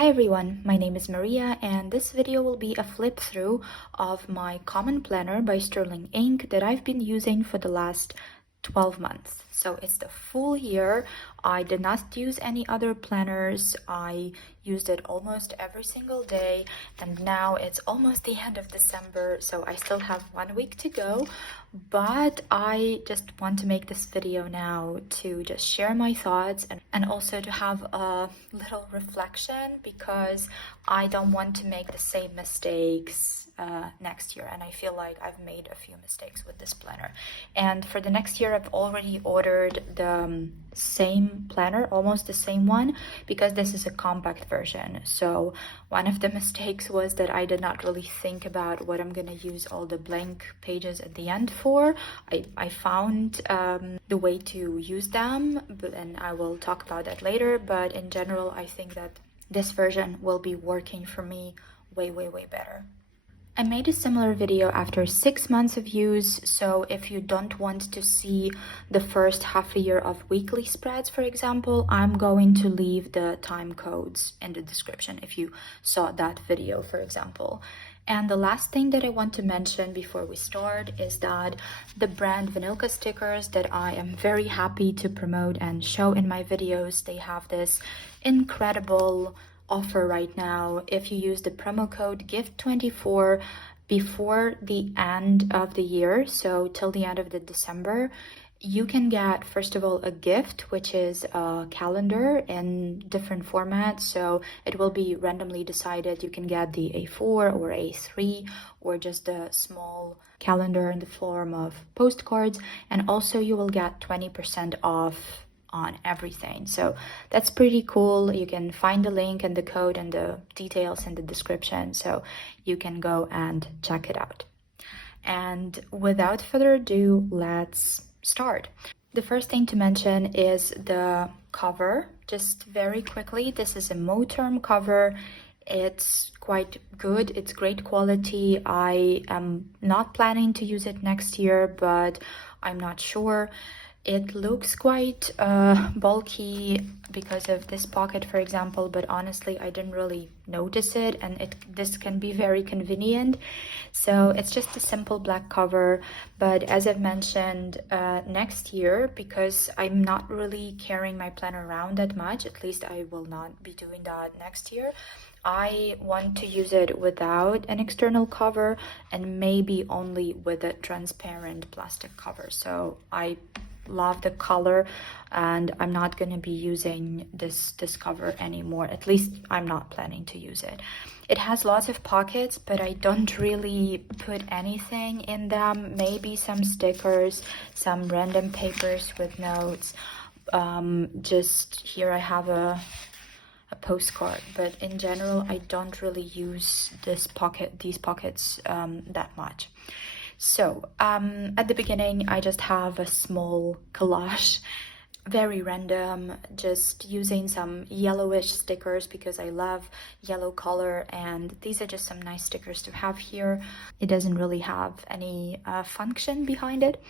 Hi everyone, my name is Maria and this video will be a flip through of my Common Planner by Sterling Ink that I've been using for the last 12 months. So it's the full year. I did not use any other planners. I used it almost every single day, and now it's almost the end of December, so I still have 1 week to go. But I just want to make this video now to just share my thoughts and also to have a little reflection, because I don't want to make the same mistakes next year, and I feel like I've made a few mistakes with this planner. And for the next year I've already ordered the same planner, almost the same one, because this is a compact version. So one of the mistakes was that I did not really think about what I'm gonna use all the blank pages at the end for. I found the way to use them, and I will talk about that later, but in general I think that this version will be working for me way better. I made a similar video after 6 months of use, so if you don't want to see the first half a year of weekly spreads, for example, I'm going to leave the time codes in the description if you saw that video, for example. And the last thing that I want to mention before we start is that the brand Vanilka stickers that I am very happy to promote and show in my videos, they have this incredible offer right now. If you use the promo code GIFT24 before the end of the year, so till the end of the December, you can get, first of all, a gift, which is a calendar in different formats. So it will be randomly decided. You can get the A4 or A3 or just a small calendar in the form of postcards, and also you will get 20% off on everything. So that's pretty cool. You can find the link and the code and the details in the description, so you can go and check it out. And without further ado, let's start. The first thing to mention is the cover. Just very quickly, this is a Moterm cover. It's quite good, it's great quality. I am not planning to use it next year, but I'm not sure. It looks quite bulky because of this pocket, for example, but honestly I didn't really notice it, and this can be very convenient. So it's just a simple black cover, but as I've mentioned, next year, because I'm not really carrying my planner around that much, at least I will not be doing that next year, I want to use it without an external cover and maybe only with a transparent plastic cover. So I love the color, and I'm not going to be using this cover anymore. At least I'm not planning to use it. It has lots of pockets, but I don't really put anything in them. Maybe some stickers, some random papers with notes. Just here I have a postcard, but in general I don't really use these pockets that much. So at the beginning I just have a small collage, very random, just using some yellowish stickers because I love yellow color, and these are just some nice stickers to have here. It doesn't really have any function behind it.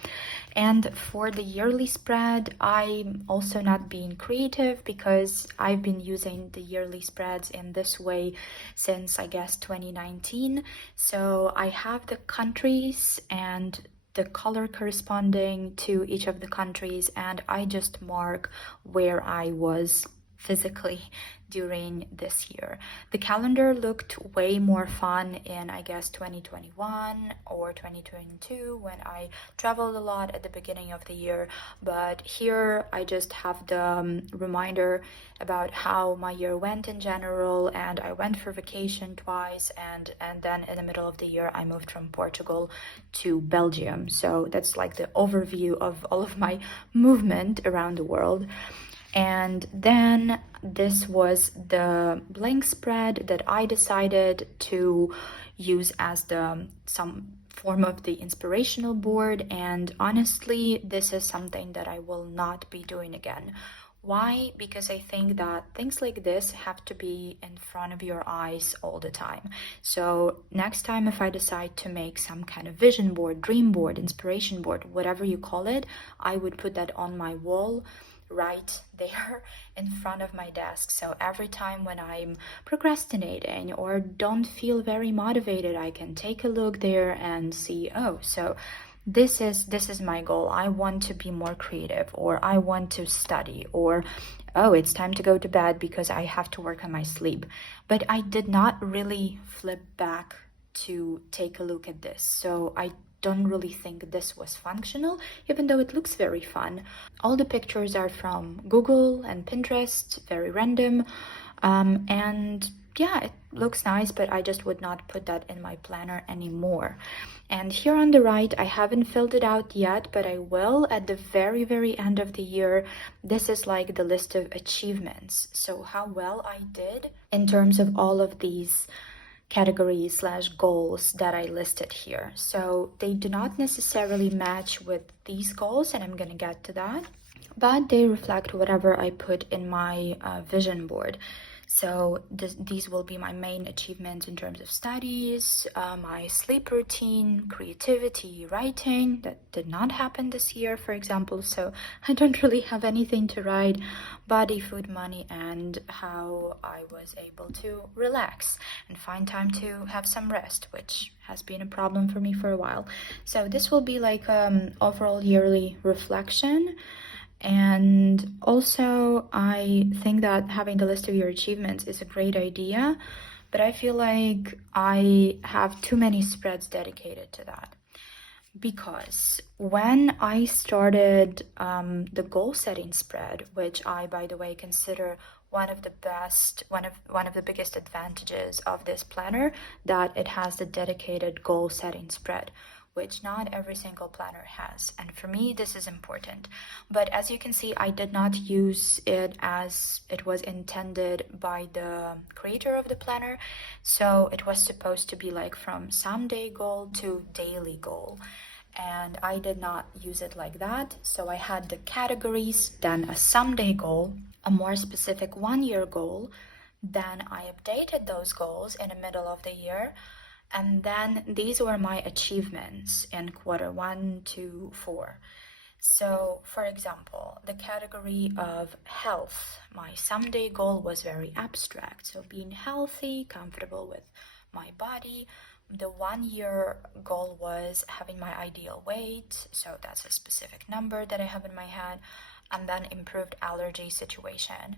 And for the yearly spread, I'm also not being creative because I've been using the yearly spreads in this way since, I guess, 2019. So I have the countries and the color corresponding to each of the countries, and I just mark where I was physically during this year. The calendar looked way more fun in, I guess, 2021 or 2022 when I traveled a lot at the beginning of the year, but here I just have the reminder about how my year went in general, and I went for vacation twice, and then in the middle of the year I moved from Portugal to Belgium. So that's like the overview of all of my movement around the world. And then this was the blank spread that I decided to use as some form of the inspirational board, and honestly this is something that I will not be doing again. Why? Because I think that things like this have to be in front of your eyes all the time. So next time if I decide to make some kind of vision board, dream board, inspiration board, whatever you call it, I would put that on my wall right there in front of my desk. So every time when I'm procrastinating or don't feel very motivated, I can take a look there and see, oh, so this is my goal. I want to be more creative, or I want to study, or oh, it's time to go to bed because I have to work on my sleep. But I did not really flip back to take a look at this. So I don't really think this was functional, even though it looks very fun. All the pictures are from Google and Pinterest, very random. And yeah, it looks nice, but I just would not put that in my planner anymore. And here on the right, I haven't filled it out yet, but I will at the very, very end of the year. This is like the list of achievements. So how well I did in terms of all of these categories slash goals that I listed here. So they do not necessarily match with these goals, and I'm gonna get to that, but they reflect whatever I put in my vision board. So these will be my main achievements in terms of studies, my sleep routine, creativity, writing. That did not happen this year, for example, so I don't really have anything to write. Body, food, money, and how I was able to relax and find time to have some rest, which has been a problem for me for a while. So this will be like overall yearly reflection. And also, I think that having the list of your achievements is a great idea, but I feel like I have too many spreads dedicated to that. Because when I started the goal setting spread, which I, by the way, consider one of the biggest advantages of this planner, that it has the dedicated goal setting spread, which not every single planner has. And for me, this is important. But as you can see, I did not use it as it was intended by the creator of the planner. So it was supposed to be like from someday goal to daily goal. And I did not use it like that. So I had the categories, then a someday goal, a more specific 1-year goal. Then I updated those goals in the middle of the year. And then these were my achievements in quarter 1 to 4. So, for example, the category of health, my someday goal was very abstract. So being healthy, comfortable with my body. The 1-year goal was having my ideal weight. So that's a specific number that I have in my head. And then improved allergy situation.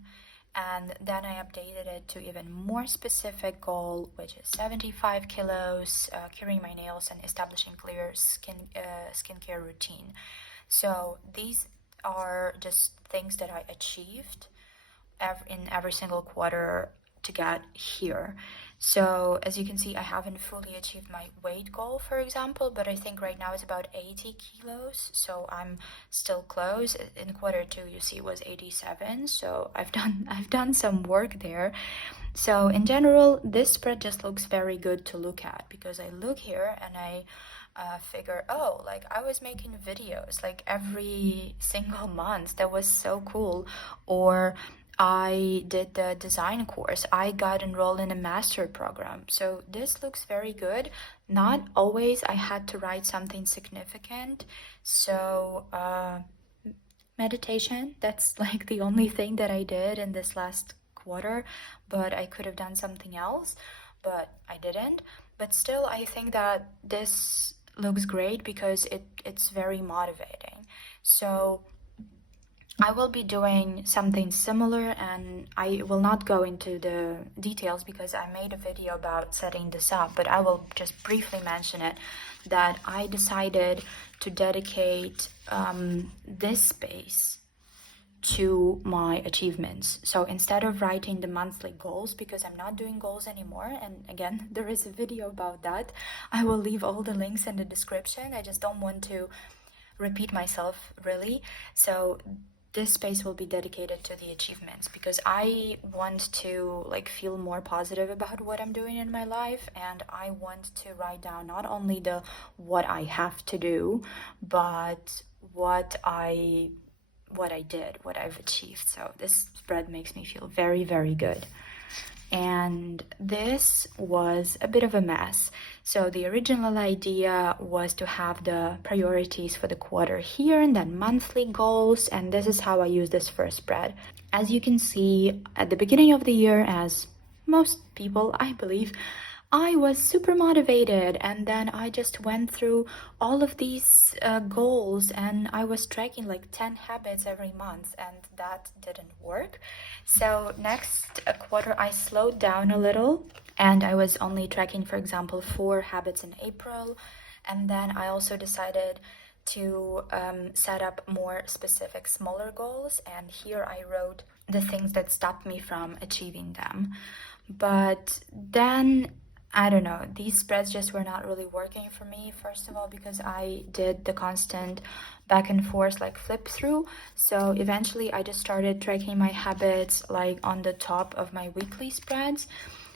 And then I updated it to even more specific goal, which is 75 kilos, curing my nails, and establishing clear skincare routine. So these are just things that I achieved in every single quarter to get here. So as you can see, I haven't fully achieved my weight goal, for example, but I think right now it's about 80 kilos. So I'm still close. In quarter 2, you see, was 87. So I've done some work there. So in general, this spread just looks very good to look at, because I look here and I figure, oh, like I was making videos like every single month. That was so cool. Or I did the design course. I got enrolled in a master program. So this looks very good. Not always I had to write something significant. So meditation, that's like the only thing that I did in this last quarter, but I could have done something else, but I didn't. But still, I think that this looks great because it's very motivating. So I will be doing something similar, and I will not go into the details because I made a video about setting this up, but I will just briefly mention it, that I decided to dedicate this space to my achievements. So instead of writing the monthly goals, because I'm not doing goals anymore, and again, there is a video about that. I will leave all the links in the description. I just don't want to repeat myself, really. So this space will be dedicated to the achievements, because I want to like feel more positive about what I'm doing in my life, and I want to write down not only the what I have to do, but what I did, what I've achieved. So this spread makes me feel very, very good. And this was a bit of a mess. So the original idea was to have the priorities for the quarter here and then monthly goals, and this is how I use this first spread. As you can see, at the beginning of the year, as most people, I believe, I was super motivated, and then I just went through all of these goals, and I was tracking like 10 habits every month, and that didn't work. So next quarter I slowed down a little, and I was only tracking, for example, 4 habits in April, and then I also decided to set up more specific smaller goals, and here I wrote the things that stopped me from achieving them. But then I don't know, these spreads just were not really working for me. First of all, because I did the constant back and forth like flip through. So eventually I just started tracking my habits like on the top of my weekly spreads.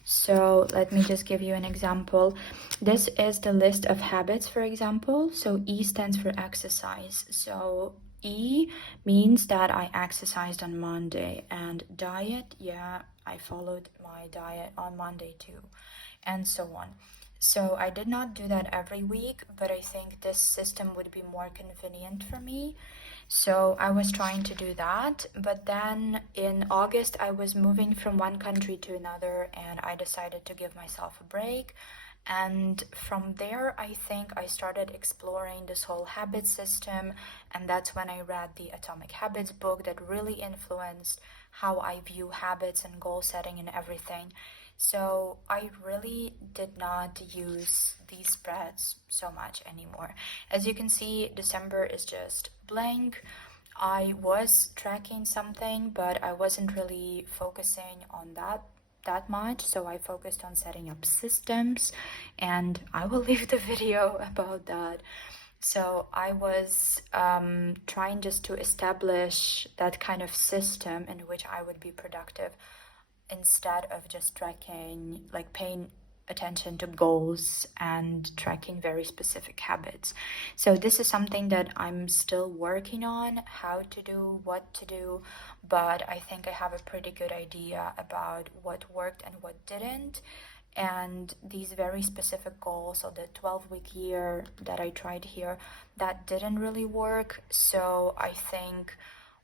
So let me just give you an example. This is the list of habits, for example. So E stands for exercise. So E means that I exercised on Monday, and diet, yeah, I followed my diet on Monday too, and so on. So I did not do that every week, but I think this system would be more convenient for me. So I was trying to do that, but then in August I was moving from one country to another, and I decided to give myself a break. And from there, I think I started exploring this whole habit system, and that's when I read the Atomic Habits book that really influenced how I view habits and goal setting and everything. So I really did not use these spreads so much anymore. As you can see, December is just blank. I was tracking something, but I wasn't really focusing on that much, so I focused on setting up systems, and I will leave the video about that. So I was trying just to establish that kind of system in which I would be productive, instead of just tracking, like paying attention to goals and tracking very specific habits. So this is something that I'm still working on, how to do, what to do, but I think I have a pretty good idea about what worked and what didn't. And these very specific goals, so the 12-week year that I tried here, that didn't really work. So I think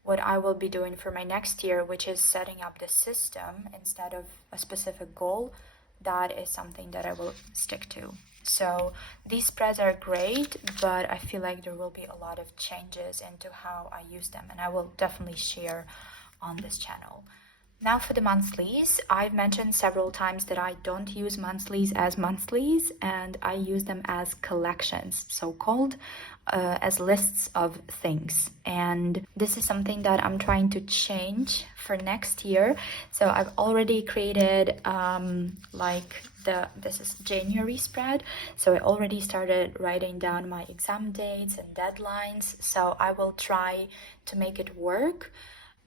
what I will be doing for my next year, which is setting up the system instead of a specific goal, that is something that I will stick to. So these spreads are great, but I feel like there will be a lot of changes into how I use them, and I will definitely share on this channel. Now for the monthlies, I've mentioned several times that I don't use monthlies as monthlies, and I use them as collections, so-called, as lists of things. And this is something that I'm trying to change for next year. So I've already created this is January spread. So I already started writing down my exam dates and deadlines. So I will try to make it work.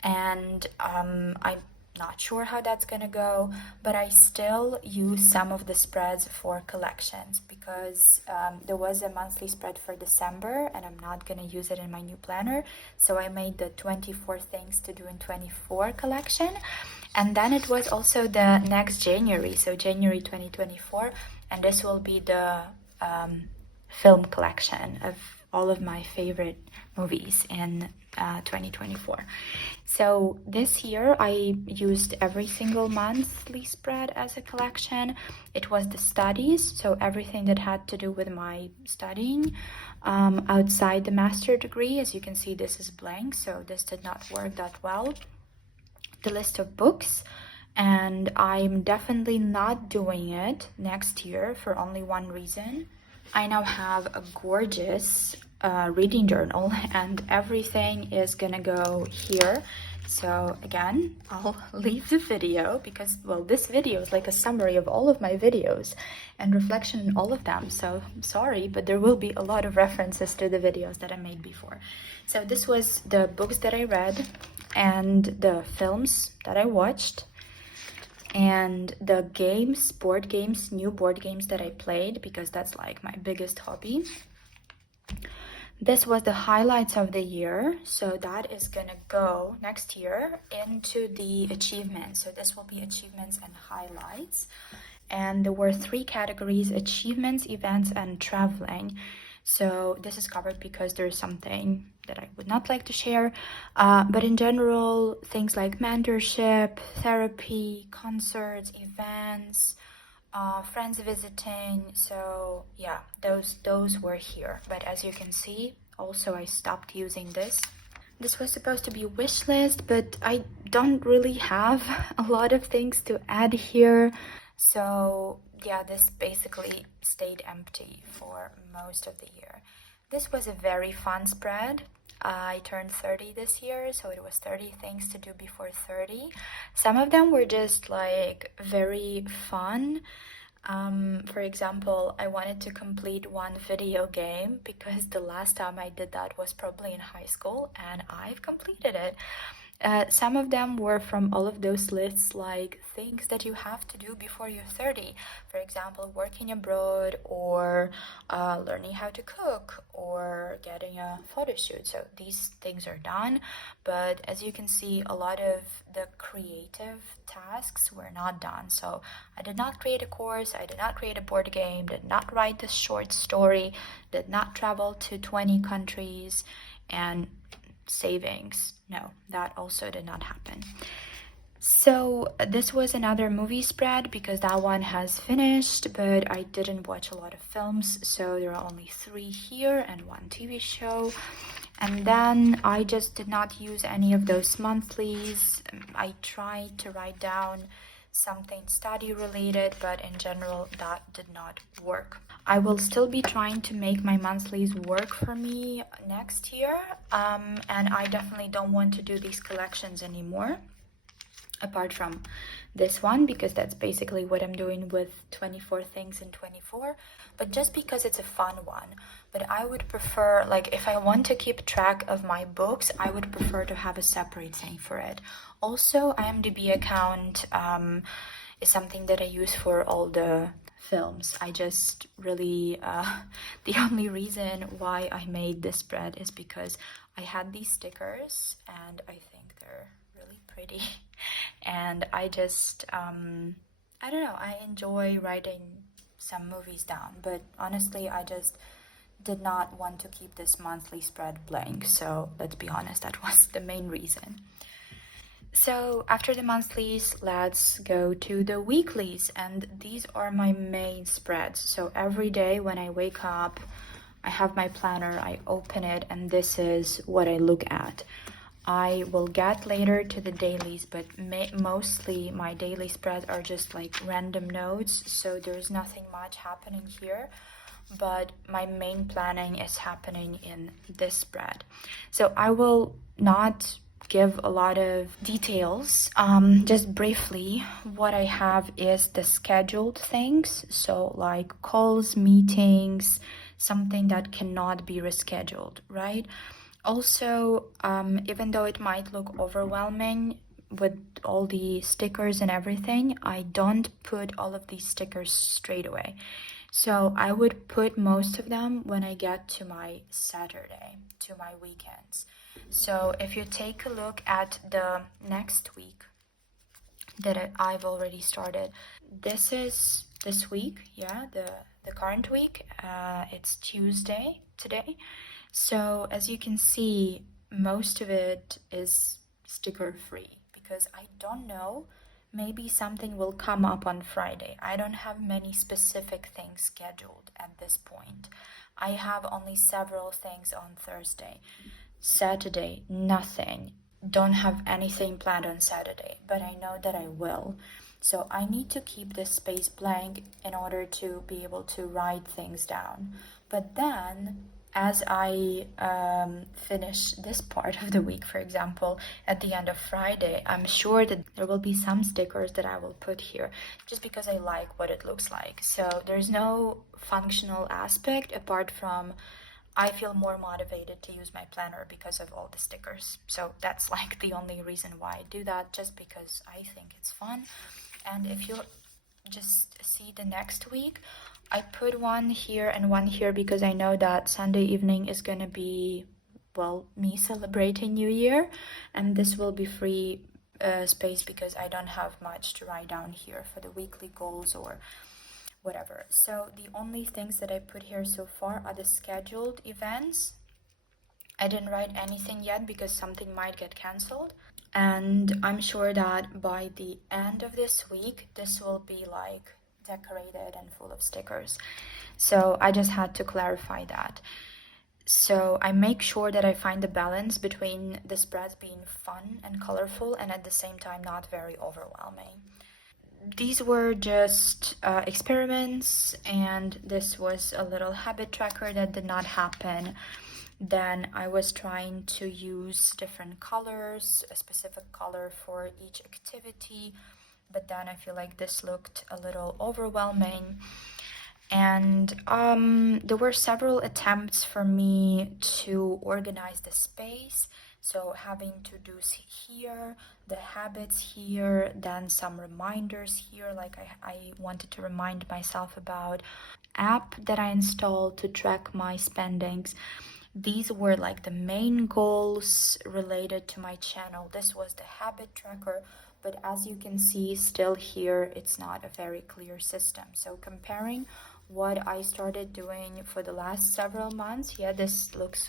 And I'm not sure how that's gonna go, but I still use some of the spreads for collections, because there was a monthly spread for December and I'm not gonna use it in my new planner. So I made the 24 things to do in 24 collection. And then it was also the next January, so January 2024, and this will be the film collection of all of my favorite movies in 2024. So this year I used every single monthly spread as a collection. It was the studies, so everything that had to do with my studying outside the master degree. As you can see, this is blank, so this did not work that well. The list of books, and I'm definitely not doing it next year for only one reason. I now have a gorgeous reading journal, and everything is gonna go here. So again, I'll leave the video because, well, this video is like a summary of all of my videos and reflection in all of them. So I'm sorry, but there will be a lot of references to the videos that I made before. So this was the books that I read and the films that I watched, and the games, board games, new board games that I played, because that's like my biggest hobby. This was the highlights of the year, so that is gonna go next year into the achievements. So this will be achievements and highlights. and there were 3 categories: achievements, events, and traveling. So this is covered because there's something that I would not like to share, but in general, things like mentorship, therapy, concerts, events, friends visiting. So yeah, those were here. But as you can see, also I stopped using this. This was supposed to be a wish list, but I don't really have a lot of things to add here. So yeah, this basically stayed empty for most of the year. This was a very fun spread. I turned 30 this year, so it was 30 things to do before 30. Some of them were just like very fun. For example, I wanted to complete one video game because the last time I did that was probably in high school, and I've completed it. Some of them were from all of those lists, like things that you have to do before you're 30. For example, working abroad, or learning how to cook, or getting a photo shoot. So these things are done. But as you can see, a lot of the creative tasks were not done. So I did not create a course, I did not create a board game, did not write this short story, did not travel to 20 countries, and savings. No, that also did not happen. So this was another movie spread because that one has finished, but I didn't watch a lot of films, so there are only 3 here and 1 TV show. And then I just did not use any of those monthlies. I tried to write down something study related, but in general that did not work. I will still be trying to make my monthlies work for me next year, and I definitely don't want to do these collections anymore, apart from this one, because that's basically what I'm doing with 24 things in 24, but just because it's a fun one. But I would prefer, like, if I want to keep track of my books, I would prefer to have a separate thing for it. Also, IMDb account is something that I use for all the films. I just really, the only reason why I made this spread is because I had these stickers and I think they're really pretty. And I just, I don't know, I enjoy writing some movies down, but honestly, I just did not want to keep this monthly spread blank. So let's be honest, that was the main reason. So after the monthlies, let's go to the weeklies, and these are my main spreads. So every day when I wake up, I have my planner, I open it, and this is what I look at. I will get later to the dailies, but mostly my daily spreads are just like random notes, so there's nothing much happening here, but my main planning is happening in this spread. So I will not give a lot of details. Just briefly, what I have is the scheduled things, so like calls, meetings, something that cannot be rescheduled, right? Also, even though it might look overwhelming with all the stickers and everything, I don't put all of these stickers straight away. So I would put most of them when I get to my Saturday, to my weekends. So if you take a look at the next week that I've already started, this is this week, yeah, the current week. It's Tuesday today. So as you can see, most of it is sticker free because I don't know, maybe something will come up on Friday. I don't have many specific things scheduled at this point. I have only several things on Thursday. Saturday, nothing. Don't have anything planned on Saturday, but I know that I will. So I need to keep this space blank in order to be able to write things down. But then, as I finish this part of the week, for example, at the end of Friday, I'm sure that there will be some stickers that I will put here just because I like what it looks like. So there's no functional aspect apart from I feel more motivated to use my planner because of all the stickers. So that's like the only reason why I do that, just because I think it's fun. And if you just see the next week, I put one here and one here because I know that Sunday evening is gonna be, well, me celebrating New Year, and this will be free space because I don't have much to write down here for the weekly goals or whatever. So the only things that I put here so far are the scheduled events. I didn't write anything yet because something might get cancelled. And I'm sure that by the end of this week, this will be like decorated and full of stickers. So I just had to clarify that. So I make sure that I find the balance between the spreads being fun and colorful and at the same time not very overwhelming. These were just experiments, and this was a little habit tracker that did not happen. Then I was trying to use different colors, a specific color for each activity, but then I feel like this looked a little overwhelming. And there were several attempts for me to organize the space. So having to-dos here, the habits here, then some reminders here, like I wanted to remind myself about app that I installed to track my spendings. These were like the main goals related to my channel. This was the habit tracker, but as you can see, still here, it's not a very clear system. So comparing what I started doing for the last several months, yeah, this looks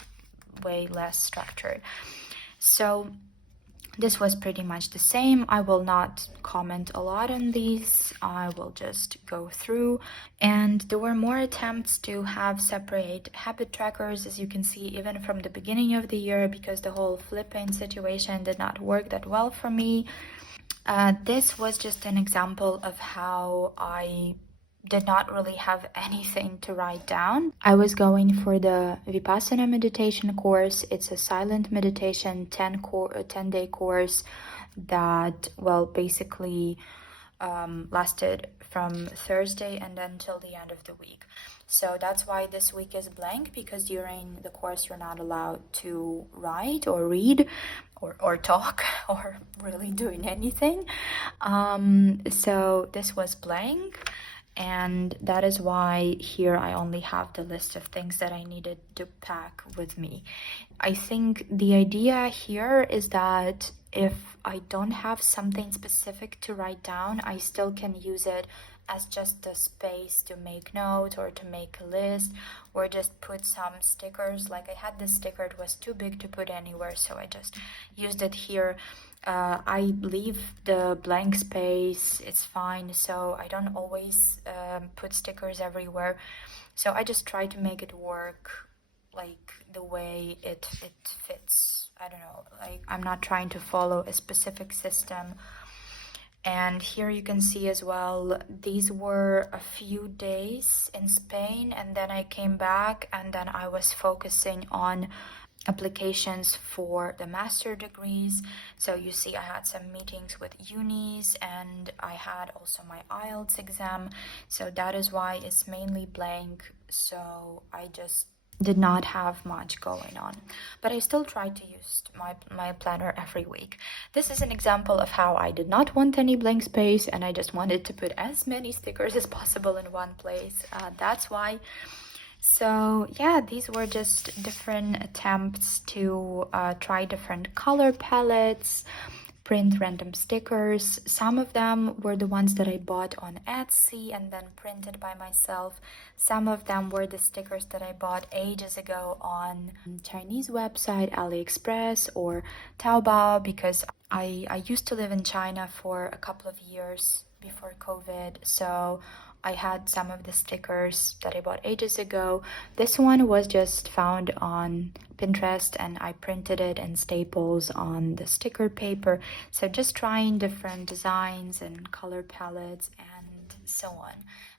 way less structured. So this was pretty much the same. I will not comment a lot on these. I will just go through. And there were more attempts to have separate habit trackers, as you can see, even from the beginning of the year, because the whole flipping situation did not work that well for me. This was just an example of how I did not really have anything to write down. I was going for the Vipassana meditation course. It's a silent meditation 10-day course that, well, basically lasted from Thursday and then till the end of the week. So that's why this week is blank, because during the course you're not allowed to write or read or talk or really doing anything. So this was blank. And that is why here I only have the list of things that I needed to pack with me. I think the idea here is that if I don't have something specific to write down, I still can use it as just a space to make notes or to make a list, or just put some stickers. Like I had this sticker, it was too big to put anywhere, so I just used it here. I leave the blank space, it's fine, so I don't always put stickers everywhere. So I just try to make it work like the way it fits. I don't know, like I'm not trying to follow a specific system. And here you can see as well, these were a few days in Spain, and then I came back and then I was focusing on applications for the master degrees. So you see I had some meetings with unis and I had also my IELTS exam. So that is why it's mainly blank. So I just did not have much going on, but I still try to use my planner every week. This is an example of how I did not want any blank space and I just wanted to put as many stickers as possible in one place. That's why. So yeah, these were just different attempts to try different color palettes, print random stickers. Some of them were the ones that I bought on Etsy and then printed by myself. Some of them were the stickers that I bought ages ago on Chinese website AliExpress or Taobao, because I used to live in China for a couple of years before COVID, so I had some of the stickers that I bought ages ago. This one was just found on Pinterest and I printed it in staples on the sticker paper. So just trying different designs and color palettes and so on.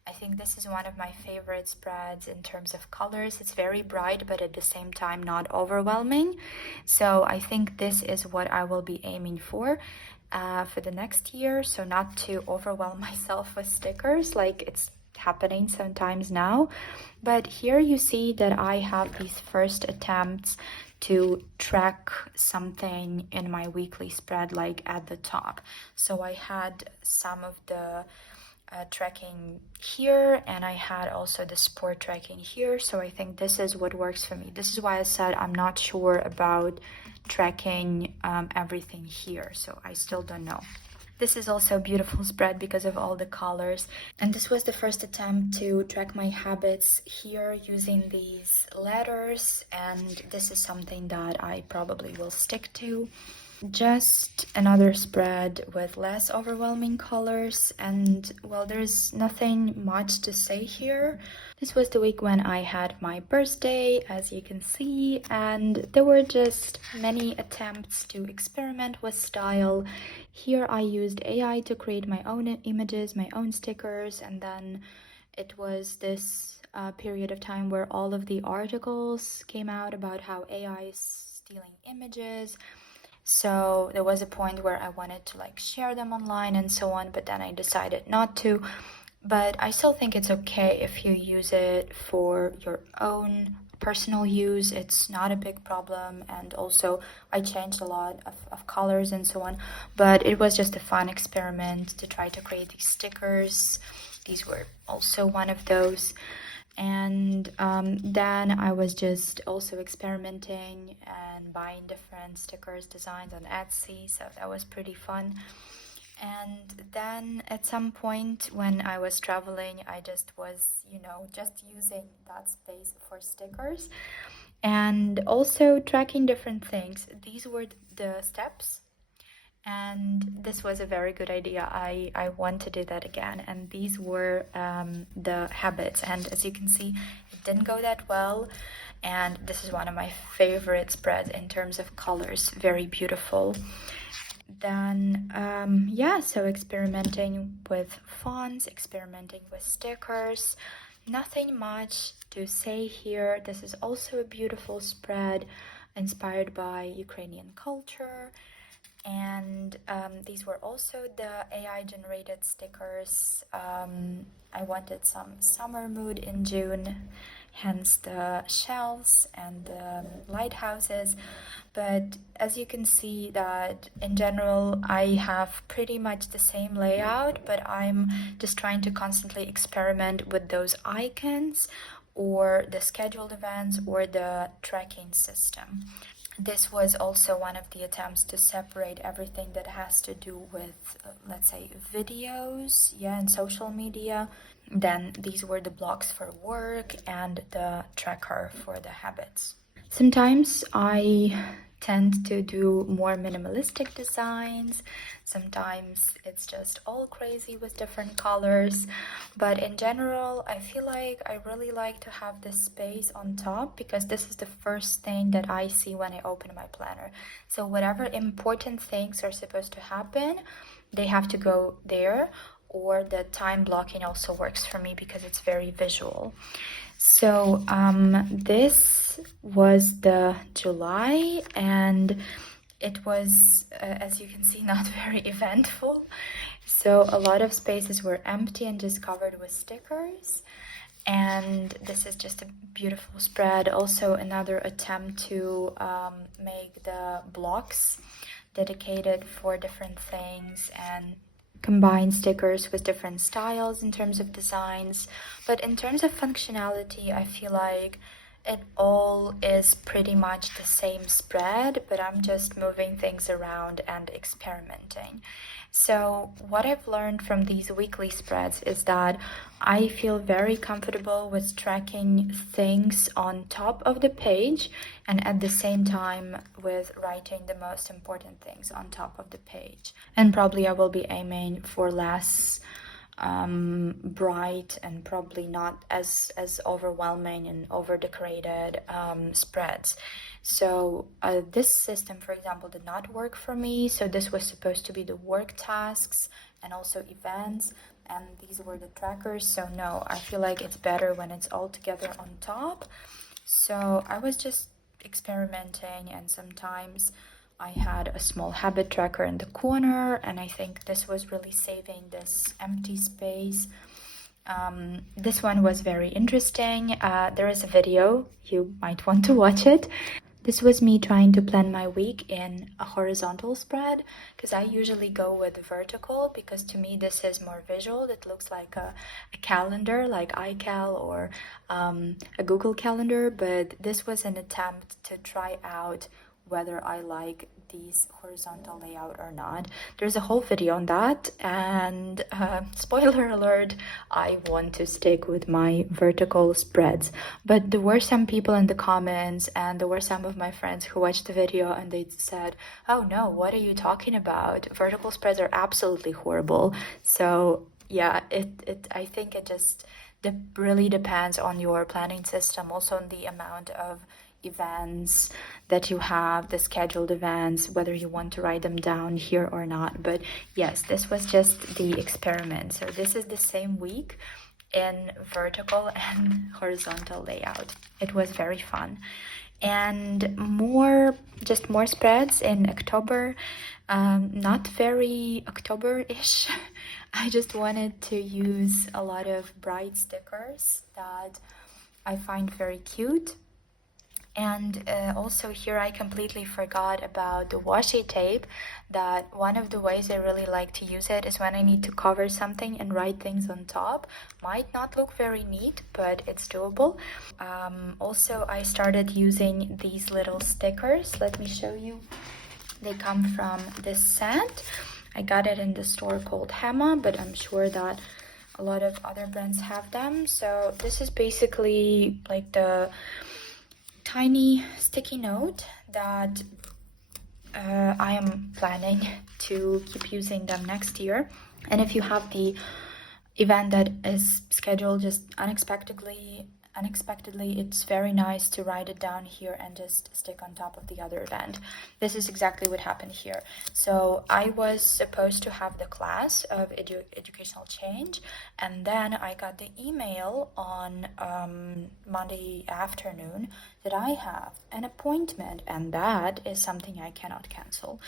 I think this is one of my favorite spreads in terms of colors. It's very bright, but at the same time not overwhelming. So I think this is what I will be aiming for the next year. So not to overwhelm myself with stickers like it's happening sometimes now. But here you see that I have these first attempts to track something in my weekly spread, like at the top. So I had some of the tracking here, and I had also the sport tracking here. So I think this is what works for me. This is why I said I'm not sure about tracking everything here, so I still don't know. This is also a beautiful spread because of all the colors. And this was the first attempt to track my habits here using these letters, and this is something that I probably will stick to. Just another spread with less overwhelming colors, and well, there's nothing much to say here. This was the week when I had my birthday, as you can see, and there were just many attempts to experiment with style. Here I used AI to create my own images, my own stickers, and then it was this period of time where all of the articles came out about how AI is stealing images. So there was a point where I wanted to like share them online and so on, but then I decided not to. But I still think it's okay if you use it for your own personal use. It's not a big problem, and also I changed a lot of colors and so on, but it was just a fun experiment to try to create these stickers. These were also one of those. And then I was just also experimenting and buying different stickers, designs on Etsy, so that was pretty fun. And then at some point when I was traveling, I just was, just using that space for stickers and also tracking different things. These were the steps. And this was a very good idea. I want to do that again. And these were the habits. And as you can see, it didn't go that well. And this is one of my favorite spreads in terms of colors. Very beautiful. Then, yeah, so experimenting with fonts, experimenting with stickers. Nothing much to say here. This is also a beautiful spread inspired by Ukrainian culture. And these were also the AI generated stickers. I wanted some summer mood in June, hence the shells and the lighthouses. But as you can see that in general I have pretty much the same layout, but I'm just trying to constantly experiment with those icons or the scheduled events or the tracking system. This was also one of the attempts to separate everything that has to do with, let's say, videos, and social media. Then these were the blocks for work and the tracker for the habits. Sometimes I tend to do more minimalistic designs. Sometimes it's just all crazy with different colors. But in general, I feel like I really like to have this space on top because this is the first thing that I see when I open my planner. So whatever important things are supposed to happen, they have to go there, or the time blocking also works for me because it's very visual. So this was the July, and it was, as you can see, not very eventful. So a lot of spaces were empty and just covered with stickers. And this is just a beautiful spread. Also another attempt to make the blocks dedicated for different things and combine stickers with different styles in terms of designs. But in terms of functionality, I feel like it all is pretty much the same spread, but I'm just moving things around and experimenting. So what I've learned from these weekly spreads is that I feel very comfortable with tracking things on top of the page and at the same time with writing the most important things on top of the page. And probably I will be aiming for less bright and probably not as overwhelming and over decorated spreads. So this system, for example, did not work for me. So this was supposed to be the work tasks and also events, and these were the trackers. So no, I feel like it's better when it's all together on top. So I was just experimenting, and sometimes I had a small habit tracker in the corner, and I think this was really saving this empty space. This one was very interesting. There is a video, you might want to watch it. This was me trying to plan my week in a horizontal spread, because I usually go with vertical, because to me this is more visual. It looks like a calendar, like iCal or a Google Calendar, but this was an attempt to try out whether I like these horizontal layout or not. There's a whole video on that, and spoiler alert, I want to stick with my vertical spreads. But there were some people in the comments, and there were some of my friends who watched the video and they said, oh no, what are you talking about? Vertical spreads are absolutely horrible. So yeah, I think it just really depends on your planning system, also on the amount of events that you have, the scheduled events, whether you want to write them down here or not. But yes, this was just the experiment. So this is the same week in vertical and horizontal layout. It was very fun. And more spreads in October. Not very October-ish. I just wanted to use a lot of bright stickers that I find very cute. And also here I completely forgot about the washi tape, that one of the ways I really like to use it is when I need to cover something and write things on top. Might not look very neat, but it's doable. Also, I started using these little stickers. Let me show you. They come from this set. I got it in the store called Hema, but I'm sure that a lot of other brands have them. So this is basically like the tiny sticky note that I am planning to keep using them next year. And if you have the event that is scheduled just unexpectedly, it's very nice to write it down here and just stick on top of the other event. This is exactly what happened here. So I was supposed to have the class of educational change, and then I got the email on Monday afternoon that I have an appointment, and that is something I cannot cancel.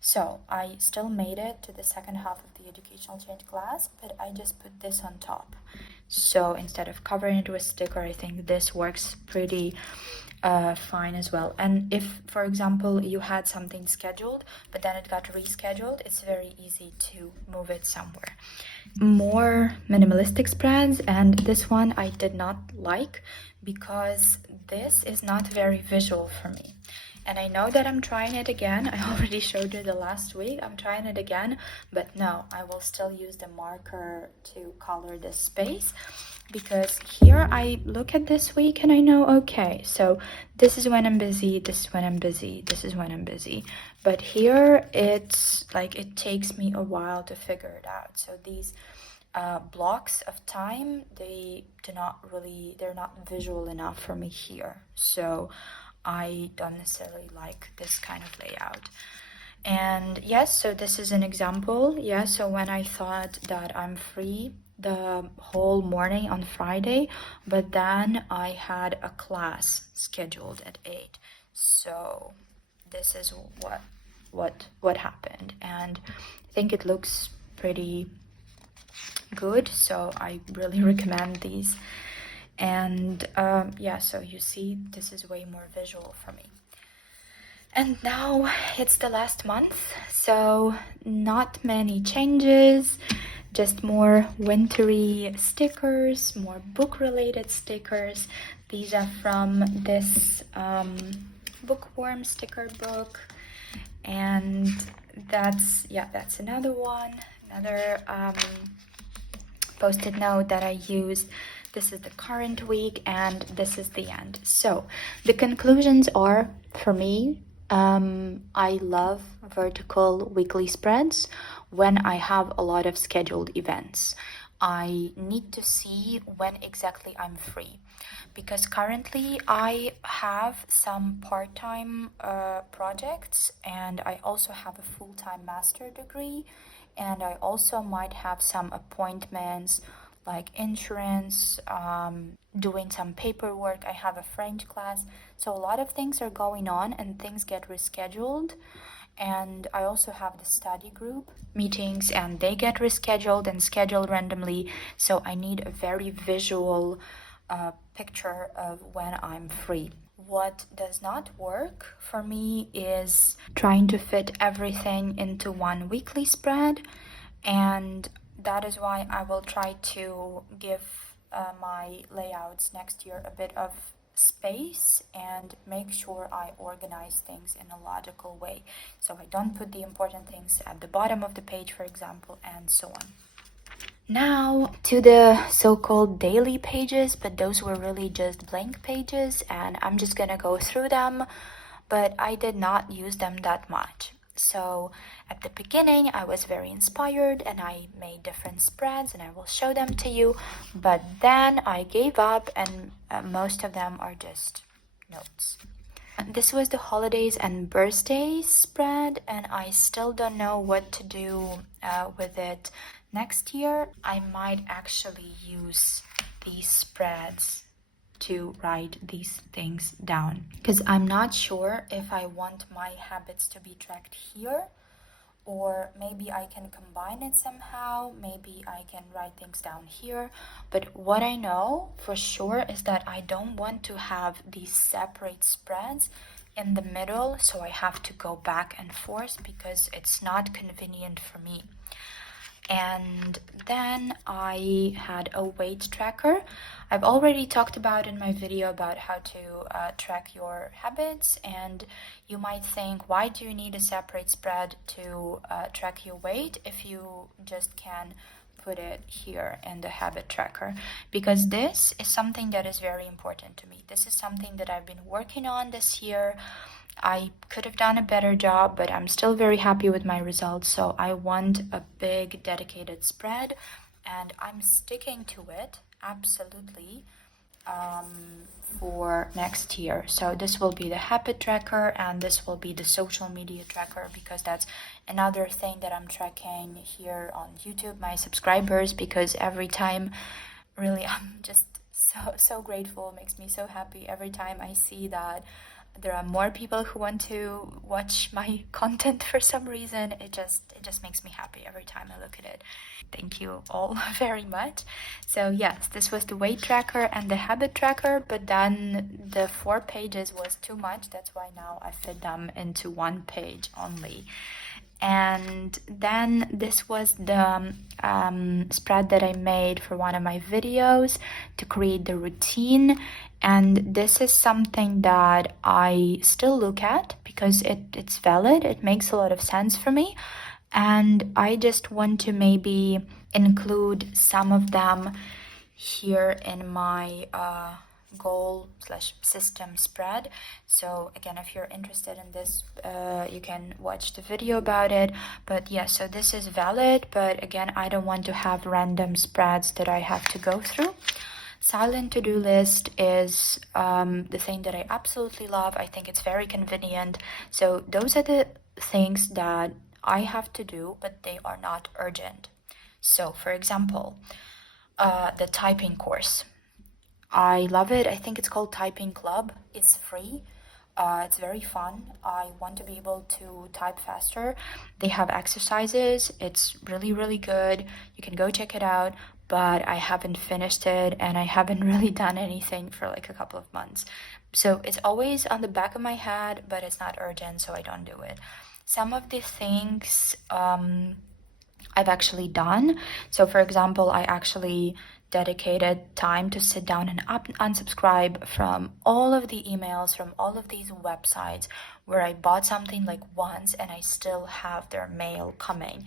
So I still made it to the second half of the educational change class, but I just put this on top. So instead of covering it with sticker, I think this works pretty fine as well. And if, for example, you had something scheduled, but then it got rescheduled, it's very easy to move it somewhere. More minimalistic spreads, and this one I did not like because this is not very visual for me. And I know that I'm trying it again. I already showed you the last week. I'm trying it again, but no, I will still use the marker to color this space, because here I look at this week and I know, okay, so this is when I'm busy, this is when I'm busy, this is when I'm busy. But here it's like it takes me a while to figure it out. So these blocks of time, they're not visual enough for me here. So I don't necessarily like this kind of layout. And yes, so this is an example. Yeah, so when I thought that I'm free the whole morning on Friday, but then I had a class scheduled at 8. So this is what happened, and I think it looks pretty good, so I really recommend these. And yeah, so you see, this is way more visual for me. And now it's the last month, so not many changes, just more wintry stickers, more book-related stickers. These are from this Bookworm sticker book, and that's another one, another post-it note that I used. This is the current week, and this is the end. So the conclusions are, for me, I love vertical weekly spreads when I have a lot of scheduled events. I need to see when exactly I'm free, because currently I have some part-time projects, and I also have a full-time master degree, and I also might have some appointments like insurance, doing some paperwork. I have a French class. So a lot of things are going on and things get rescheduled. And I also have the study group meetings, and they get rescheduled and scheduled randomly. So I need a very visual picture of when I'm free. What does not work for me is trying to fit everything into one weekly spread, and that is why I will try to give my layouts next year a bit of space and make sure I organize things in a logical way. So I don't put the important things at the bottom of the page, for example, and so on. Now to the so-called daily pages, but those were really just blank pages, and I'm just gonna go through them, but I did not use them that much. So at the beginning I was very inspired and I made different spreads and I will show them to you, but then I gave up and most of them are just notes. This was the holidays and birthdays spread, and I still don't know what to do with it next year. I might actually use these spreads to write these things down, because I'm not sure if I want my habits to be tracked here, or maybe I can combine it somehow. Maybe I can write things down here. But what I know for sure is that I don't want to have these separate spreads in the middle, so I have to go back and forth because it's not convenient for me. And then I had a weight tracker. I've already talked about in my video about how to track your habits, and you might think, why do you need a separate spread to track your weight if you just can put it here in the habit tracker? Because this is something that is very important to me. This is something that I've been working on this year. I could have done a better job, but I'm still very happy with my results. So I want a big dedicated spread, and I'm sticking to it absolutely for next year. So this will be the habit tracker, and this will be the social media tracker, because that's another thing that I'm tracking here on YouTube, my subscribers, because every time, really, I'm just so grateful. It makes me so happy every time I see that there are more people who want to watch my content for some reason. It just makes me happy every time I look at it. Thank you all very much. So yes, this was the weight tracker and the habit tracker, but then the 4 pages was too much. That's why now I fit them into 1 page only. And then this was the spread that I made for one of my videos to create the routine, and this is something that I still look at because it's valid, it makes a lot of sense for me, and I just want to maybe include some of them here in my goal slash system spread. So again, if you're interested in this, you can watch the video about it. But yeah, so this is valid, but again, I don't want to have random spreads that I have to go through. Silent to-do list is the thing that I absolutely love. I think it's very convenient. So those are the things that I have to do, but they are not urgent. So for example, the typing course, I love it. I think it's called Typing Club. It's free. It's very fun. I want to be able to type faster. They have exercises. It's really good. You can go check it out, but I haven't finished it and I haven't really done anything for like a couple of months. So it's always on the back of my head, but it's not urgent, so I don't do it. Some of the things I've actually done. So for example, I actually dedicated time to sit down and unsubscribe from all of the emails from all of these websites where I bought something like once and I still have their mail coming.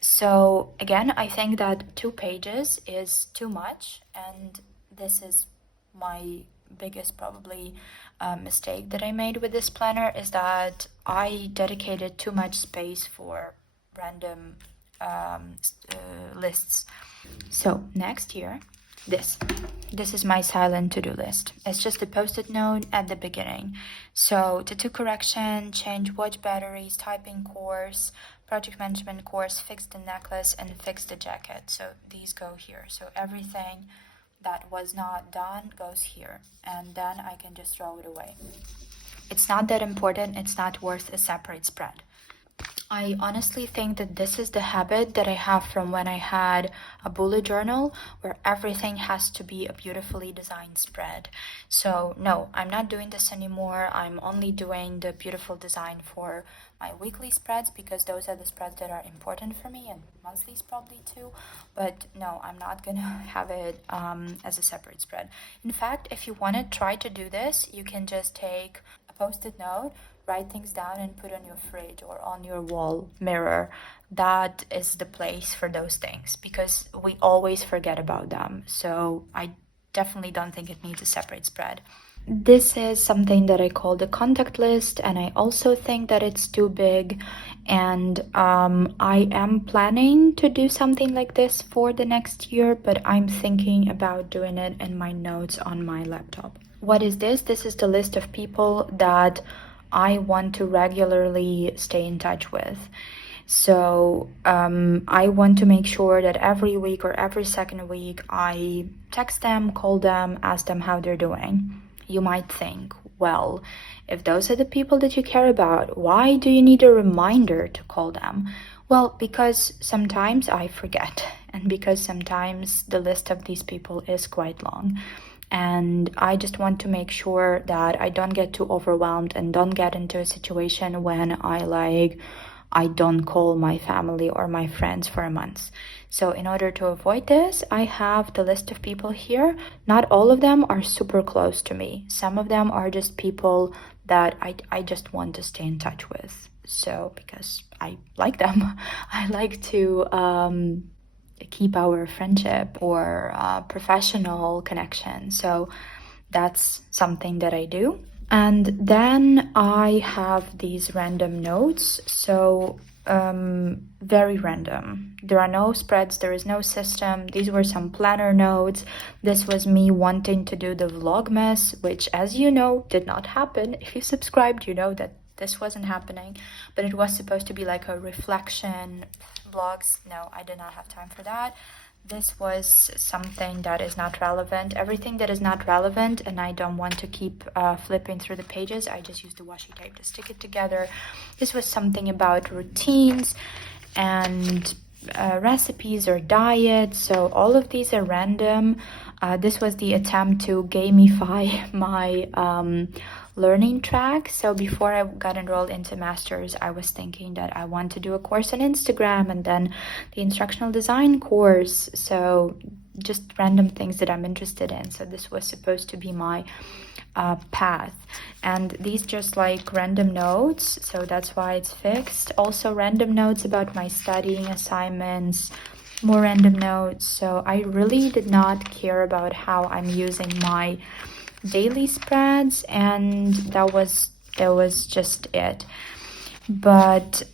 So again, I think that 2 pages is too much, and this is my biggest probably mistake that I made with this planner, is that I dedicated too much space for random lists. So next year, this is my silent to-do list. It's just a post-it note at the beginning. So tattoo correction, change watch batteries, typing course, project management course, fix the necklace, and fix the jacket. So these go here. So everything that was not done goes here, and then I can just throw it away. It's not that important. It's not worth a separate spread. I honestly think that this is the habit that I have from when I had a bullet journal where everything has to be a beautifully designed spread. So no, I'm not doing this anymore. I'm only doing the beautiful design for my weekly spreads because those are the spreads that are important for me, and monthlies probably too. But no, I'm not gonna have it as a separate spread. In fact, if you want to try to do this, you can just take a post-it note, write things down, and put on your fridge or on your wall mirror. That is the place for those things because we always forget about them. So I definitely don't think it needs a separate spread. This is something that I call the contact list, and I also think that it's too big. And I am planning to do something like this for the next year, but I'm thinking about doing it in my notes on my laptop. What is this? This is the list of people that I want to regularly stay in touch with. So I want to make sure that every week or every second week I text them, call them, ask them how they're doing. You might think, well, if those are the people that you care about, why do you need a reminder to call them? Well, because sometimes I forget, and because sometimes the list of these people is quite long. And I just want to make sure that I don't get too overwhelmed and don't get into a situation when I don't call my family or my friends for a month. So in order to avoid this, I have the list of people here. Not all of them are super close to me. Some of them are just people that I just want to stay in touch with. So because I like them, I like to keep our friendship or professional connection. So that's something that I do. And then I have these random notes. So very random. There are no spreads, there is no system. These were some planner notes. This was me wanting to do the Vlogmas, which, as you know, did not happen. If you subscribed, you know that this wasn't happening, but it was supposed to be like a reflection vlogs. No, I did not have time for that. This was something that is not relevant. Everything that is not relevant and I don't want to keep flipping through the pages, I just use the washi tape to stick it together. This was something about routines and recipes or diet. So all of these are random. This was the attempt to gamify my learning track. So before I got enrolled into masters, I was thinking that I want to do a course on Instagram and then the instructional design course. So just random things that I'm interested in. So this was supposed to be my path, and these just like random notes, so that's why it's fixed. Also random notes about my studying assignments, more random notes. So I really did not care about how I'm using my daily spreads, and that was just it. But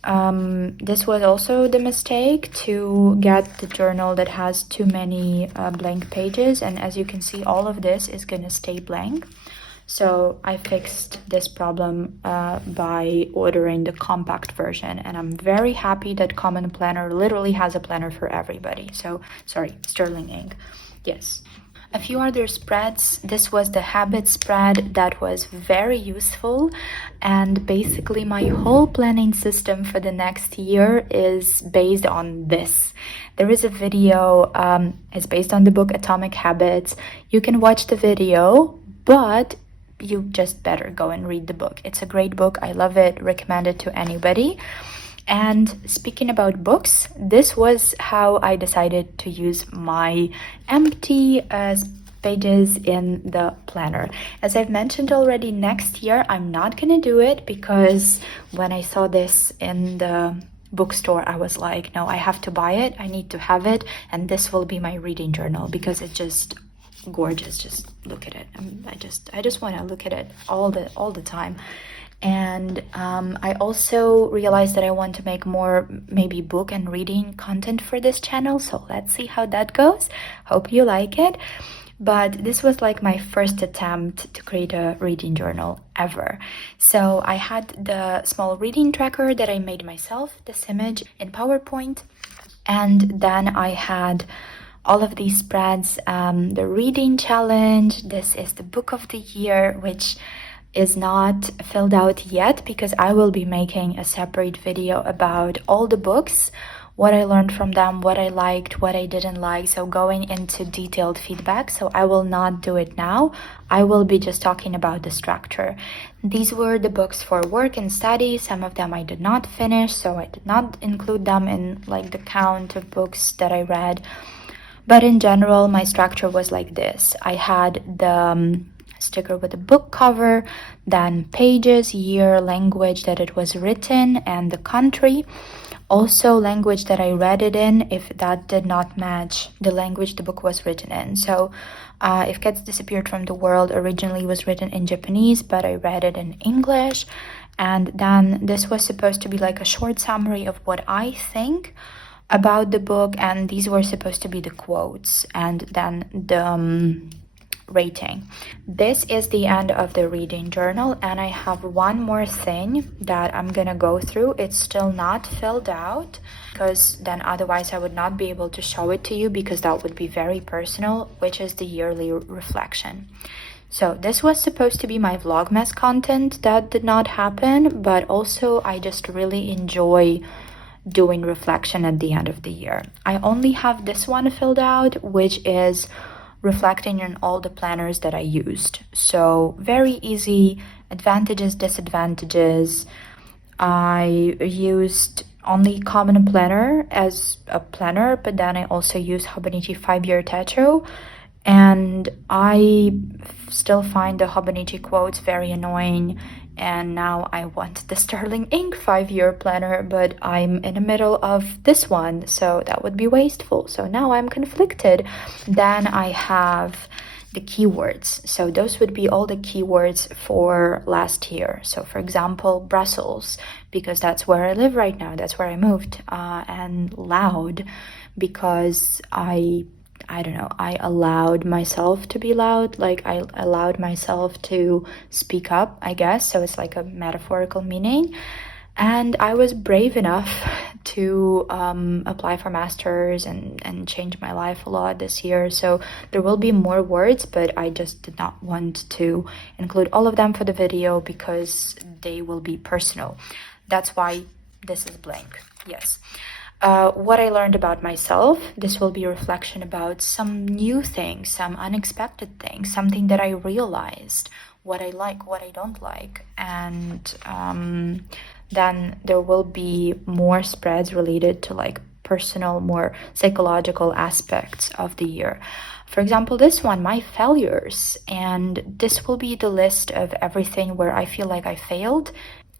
this was also the mistake, to get the journal that has too many blank pages, and as you can see, all of this is gonna stay blank. So I fixed this problem by ordering the compact version, and I'm very happy that Common Planner literally has a planner for everybody. So, sorry, Sterling Ink. Yes. A few other spreads. This was the habit spread that was very useful, and basically my whole planning system for the next year is based on this. There is a video, it's based on the book Atomic Habits. You can watch the video, but you just better go and read the book. It's a great book. I love it. Recommend it to anybody. And speaking about books, this was how I decided to use my empty pages in the planner. As I've mentioned already, next year I'm not gonna do it because when I saw this in the bookstore, I was like, no, I have to buy it. I need to have it, and this will be my reading journal because it's just gorgeous. Just look at it. I just want to look at it all the time. And I also realized that I want to make more maybe book and reading content for this channel, so let's see how that goes. Hope you like it. But this was like my first attempt to create a reading journal ever. So I had the small reading tracker that I made myself, this image in PowerPoint, and then I had all of these spreads, the reading challenge. This is the book of the year, which is not filled out yet because I will be making a separate video about all the books, what I learned from them, what I liked, what I didn't like, so going into detailed feedback. So I will not do it now. I will be just talking about the structure. These were the books for work and study. Some of them I did not finish, so I did not include them in like the count of books that I read. But in general, my structure was like this. I had the sticker with the book cover, then pages, year, language that it was written, and the country. Also language that I read it in if that did not match the language the book was written in. So If Cats Disappeared from the World originally was written in Japanese, but I read it in English. And then this was supposed to be like a short summary of what I think about the book, and these were supposed to be the quotes and then the rating. This is the end of the reading journal, and I have one more thing that I'm gonna go through. It's still not filled out because then otherwise I would not be able to show it to you because that would be very personal, which is the yearly reflection. So this was supposed to be my Vlogmas content. That did not happen, but also I just really enjoy doing reflection at the end of the year. I only have this one filled out, which is reflecting on all the planners that I used. So very easy, advantages, disadvantages. I used only Common Planner as a planner, but then I also used Hobonichi 5-year Techo, and I still find the Hobonichi quotes very annoying, and now I want the Sterling Ink 5-year planner, but I'm in the middle of this one, so that would be wasteful. So now I'm conflicted. Then I have the keywords. So those would be all the keywords for last year. So for example, Brussels, because that's where I live right now, that's where I moved, and loud, because I don't know, I allowed myself to be loud, like I allowed myself to speak up, I guess, so it's like a metaphorical meaning. And I was brave enough to apply for masters and change my life a lot this year, so there will be more words, but I just did not want to include all of them for the video because they will be personal. That's why this is blank. Yes. What I learned about myself. This will be a reflection about some new things, some unexpected things, something that I realized, what I like, what I don't like. And then there will be more spreads related to like personal, more psychological aspects of the year. For example, this one, my failures. And this will be the list of everything where I feel like I failed.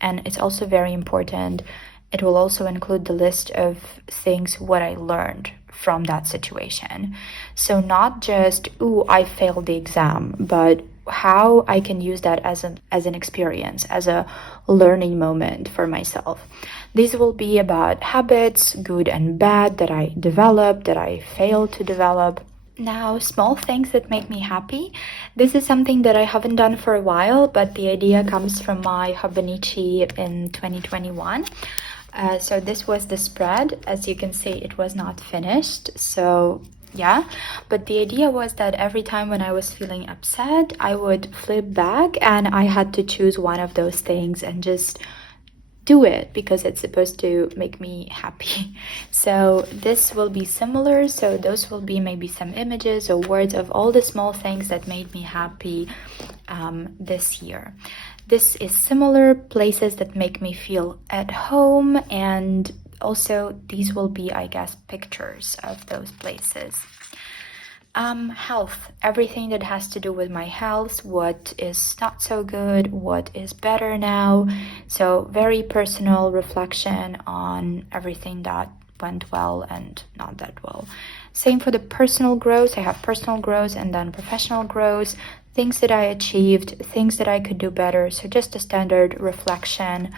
And it's also very important. It will also include the list of things what I learned from that situation. So not just, ooh, I failed the exam, but how I can use that as an experience, as a learning moment for myself. These will be about habits, good and bad, that I developed, that I failed to develop. Now, small things that make me happy. This is something that I haven't done for a while, but the idea comes from my Hobonichi in 2021. So this was the spread. As you can see, it was not finished. So yeah, but the idea was that every time when I was feeling upset, I would flip back and I had to choose one of those things and just do it because it's supposed to make me happy. So this will be similar. So those will be maybe some images or words of all the small things that made me happy this year. This is similar, places that make me feel at home, and also these will be, I guess, pictures of those places. Health, everything that has to do with my health, what is not so good, what is better now. So very personal reflection on everything that went well and not that well. Same for the personal growth. I have personal growth and then professional growth, things that I achieved, things that I could do better. So just a standard reflection.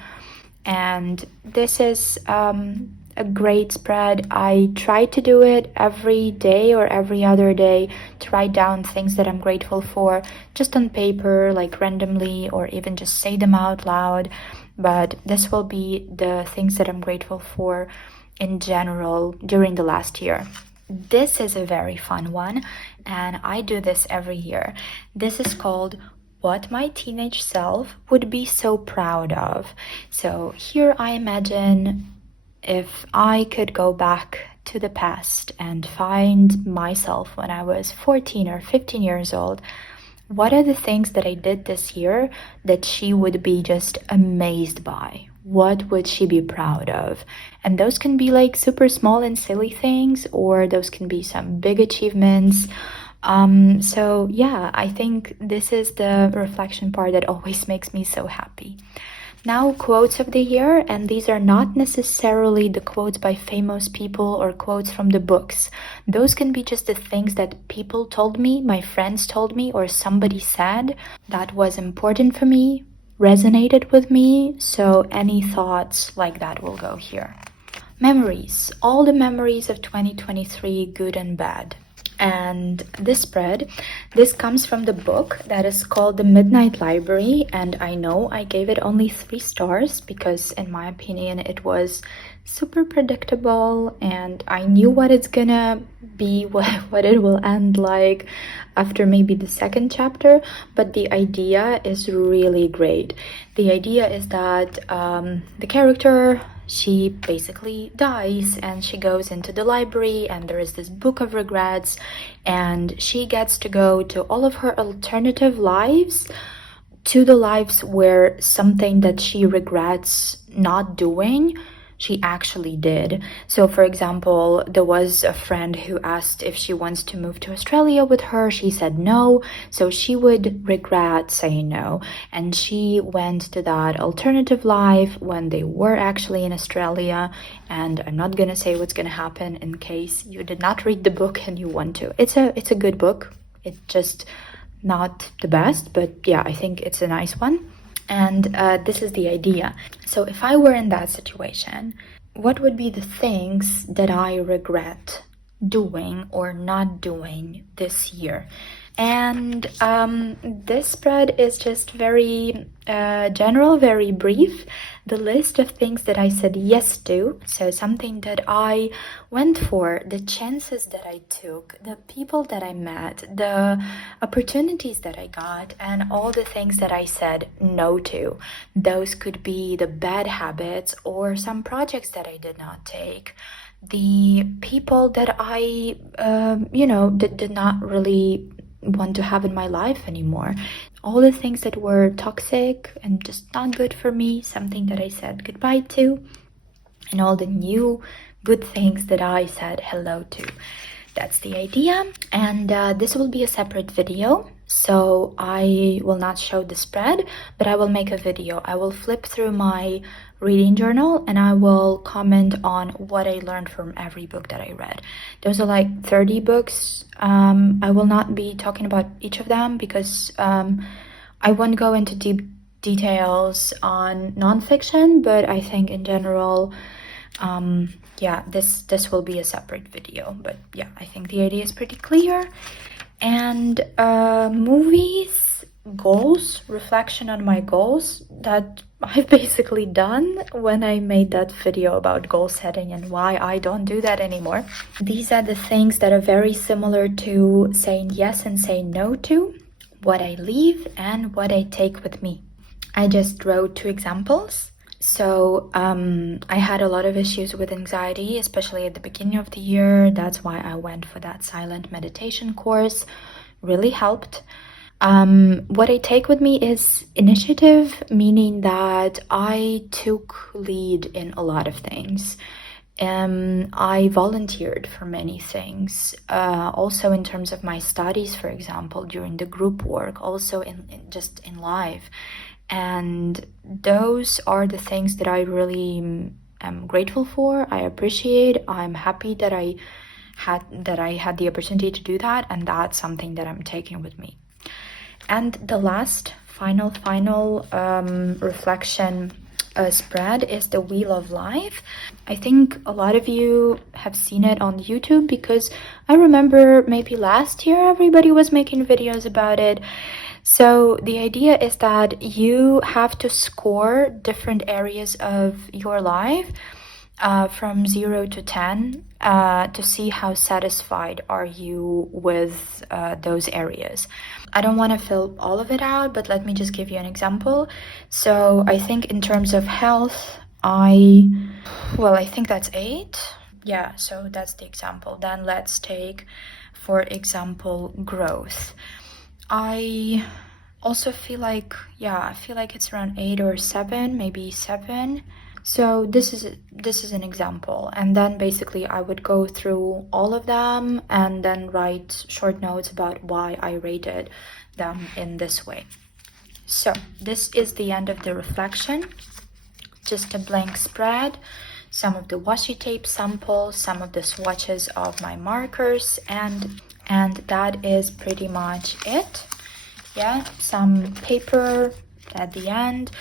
And this is a great spread. I try to do it every day or every other day to write down things that I'm grateful for, just on paper, like randomly, or even just say them out loud. But this will be the things that I'm grateful for in general during the last year. This is a very fun one, and I do this every year. This is called what my teenage self would be so proud of. So here I imagine if I could go back to the past and find myself when I was 14 or 15 years old, what are the things that I did this year that she would be just amazed by? What would she be proud of? And those can be like super small and silly things, or those can be some big achievements. So yeah, I think this is the reflection part that always makes me so happy. Now, quotes of the year, and these are not necessarily the quotes by famous people or quotes from the books. Those can be just the things that people told me, my friends told me, or somebody said that was important for me, resonated with me, so any thoughts like that will go here. Memories, all the memories of 2023, good and bad. And this spread, this comes from the book that is called The Midnight Library, and I know I gave it only 3 stars because in my opinion it was super predictable and I knew what it's gonna be, what it will end like after maybe the 2nd chapter, but the idea is really great. The idea is that the character, she basically dies and she goes into the library and there is this book of regrets and she gets to go to all of her alternative lives, to the lives where something that she regrets not doing she actually did. So for example, there was a friend who asked if she wants to move to Australia with her. She said no, so she would regret saying no, and she went to that alternative life when they were actually in Australia. And I'm not gonna say what's gonna happen in case you did not read the book and you want to. It's a good book. It's just not the best, but yeah, I think it's a nice one. And this is the idea. So if I were in that situation, what would be the things that I regret doing or not doing this year? And this spread is just very general, very brief. The list of things that I said yes to, so something that I went for, the chances that I took, the people that I met, the opportunities that I got, and all the things that I said no to. Those could be the bad habits or some projects that I did not take, the people that I, did not really want to have in my life anymore, all the things that were toxic and just not good for me, something that I said goodbye to, and all the new good things that I said hello to. That's the idea. And this will be a separate video, so I will not show the spread, but I will make a video. I will flip through my reading journal and I will comment on what I learned from every book that I read. Those are like 30 books. I will not be talking about each of them because I won't go into deep details on nonfiction, but I think in general, yeah, this will be a separate video. But yeah, I think the idea is pretty clear. And movies, goals, reflection on my goals that I've basically done when I made that video about goal setting and why I don't do that anymore. These are the things that are very similar to saying yes and saying no to, what I leave and what I take with me. I just wrote 2 examples. So I had a lot of issues with anxiety, especially at the beginning of the year. That's why I went for that silent meditation course. Really helped. What I take with me is initiative, meaning that I took lead in a lot of things. I volunteered for many things, also in terms of my studies, for example, during the group work, also just in life. And those are the things that I really am grateful for. I appreciate. I'm happy that I had the opportunity to do that, and that's something that I'm taking with me. And the last final reflection spread is the Wheel of Life. I think a lot of you have seen it on YouTube because I remember maybe last year everybody was making videos about it. So the idea is that you have to score different areas of your life from 0 to 10 to see how satisfied are you with those areas. I don't want to fill all of it out, but let me just give you an example. So I think in terms of health, I think that's 8. Yeah, so that's the example. Then let's take, for example, growth. I also feel like, I feel like it's around 8 or 7, maybe 7. So this is an example, and then basically I would go through all of them and then write short notes about why I rated them in this way. So this is the end of the reflection. Just a blank spread, some of the washi tape samples, some of the swatches of my markers, and that is pretty much it. Yeah, some paper at the end,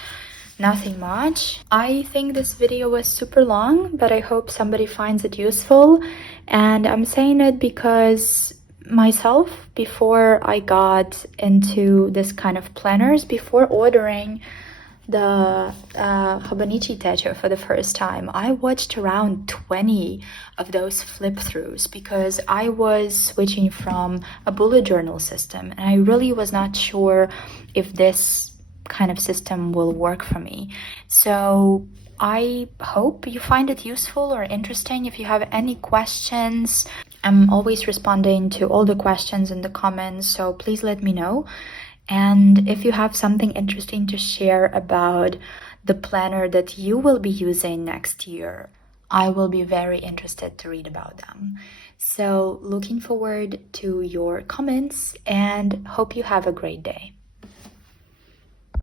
nothing much. I think this video was super long, but I hope somebody finds it useful. And I'm saying it because myself, before I got into this kind of planners, before ordering the Hobonichi Techo for the first time, I watched around 20 of those flip-throughs because I was switching from a bullet journal system, and I really was not sure if this kind of system will work for me. So I hope you find it useful or interesting. If you have any questions, I'm always responding to all the questions in the comments, so please let me know. And if you have something interesting to share about the planner that you will be using next year, I will be very interested to read about them. So looking forward to your comments and hope you have a great day.